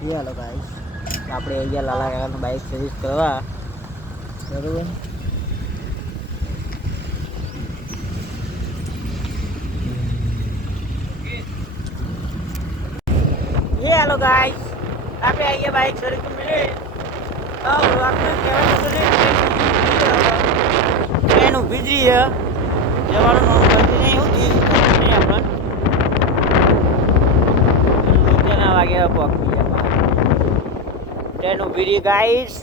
hello guys આપણે અહીંયા લાલા કાકાનું bike service કરવા બરોબર हेलो गाइस આપણે અહીંયા બાઇક સર્વિસ મળે તો આપણે કહેવાનું છે ટ્રેન ઊભી જ છે જવાનું નામ બધી નહીં હોતી નહીં આપણને કેટલા વાગે પહોંચી જાય ટ્રેન ઊભી રહી ગાઈસ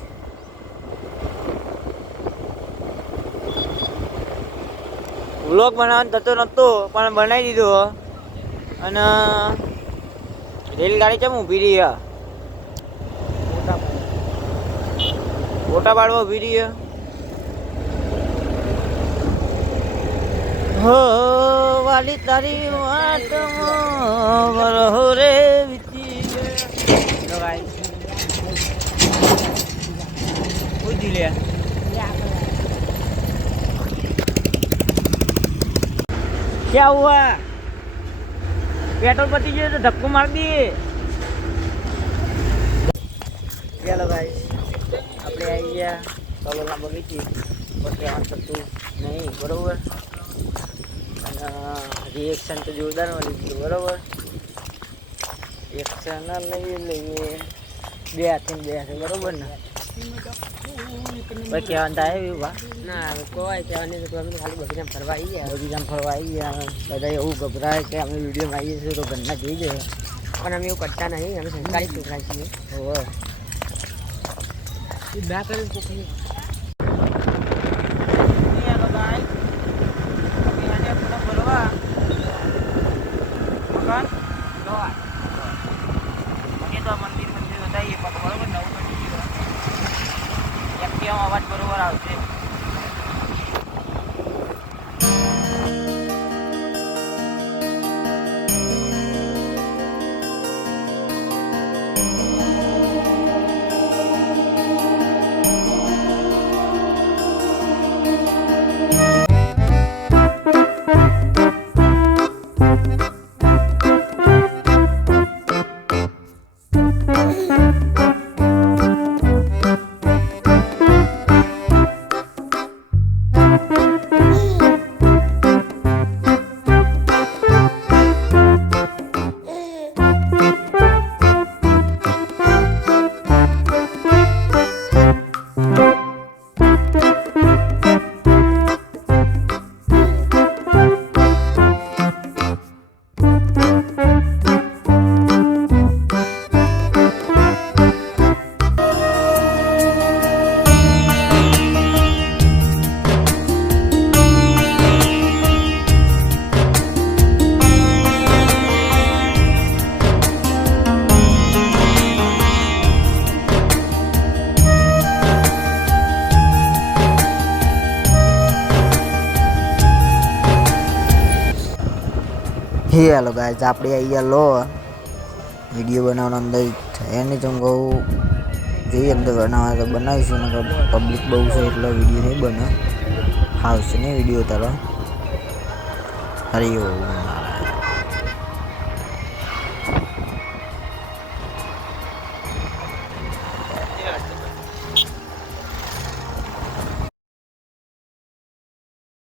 વ્લોગ બનાવવાનો થતો નહોતો પણ બનાવી દીધો અને રેલગાડી કેમ ઊભી રહી ફોટા પાડવા ઊભી રહી હો વાલી તારી વાટમાં વરહો રે વીતી ગયા ગાઈસ ઉજી લે क्या हुआ पेट्रोल पती गए तो धक्को मार दिए चलो भाई આપણે આવી ગયા કલોલના બગીચી પછી આ થતું નહીં બરોબર અને રિએક્શન તો જોરદાર મળી ગયું બરોબર રિએક્શન લઈએ બે હાથે બરોબર ને ભાઈ કહેવાનું થાય એવું ના કોઈ કહેવાની તો અમે ખાલી બગીચામાં ફરવા આવી ગયા બધા એવું ગભરાય કે અમે વિડીયોમાં આવીએ છીએ તો ઘરના જઈ જાય પણ અમે એવું કરતા નહીં અમે સંસ્કારી છોકરા છીએ હોવે ના કરે છોકરી અવાજ બરોબર આવશે हेलो गाइस આપણે અહીંયા લો વિડીયો બનાવવાનો અંદર એને જ હું કહું જોઈએ અંદર બનાવવા તો બનાવીશું ને પબ્લિક બહુ છે એટલે વિડીયો નહીં બને આવશે ને વિડીયો તારો હરિઓમ